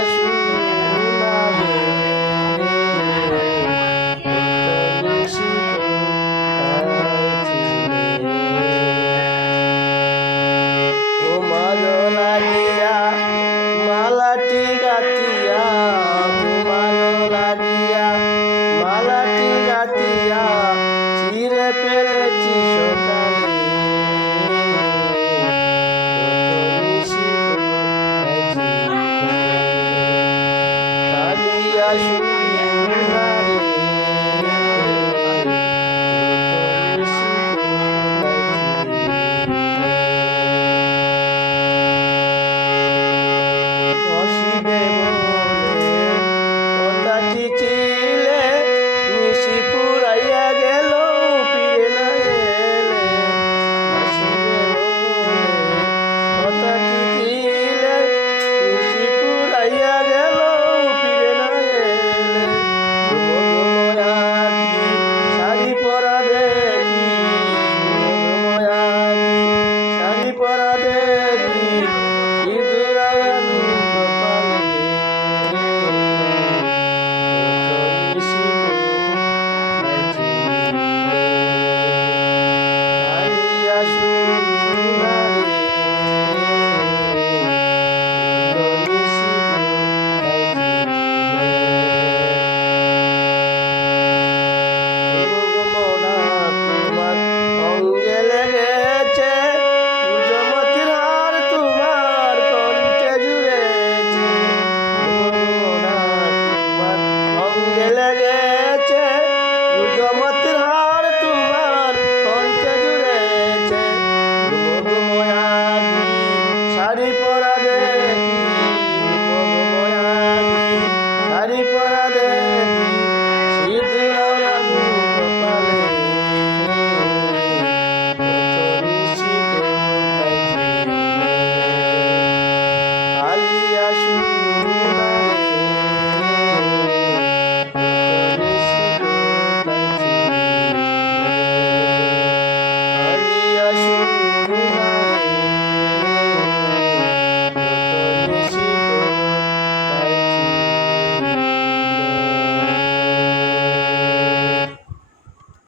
Beijo. ali.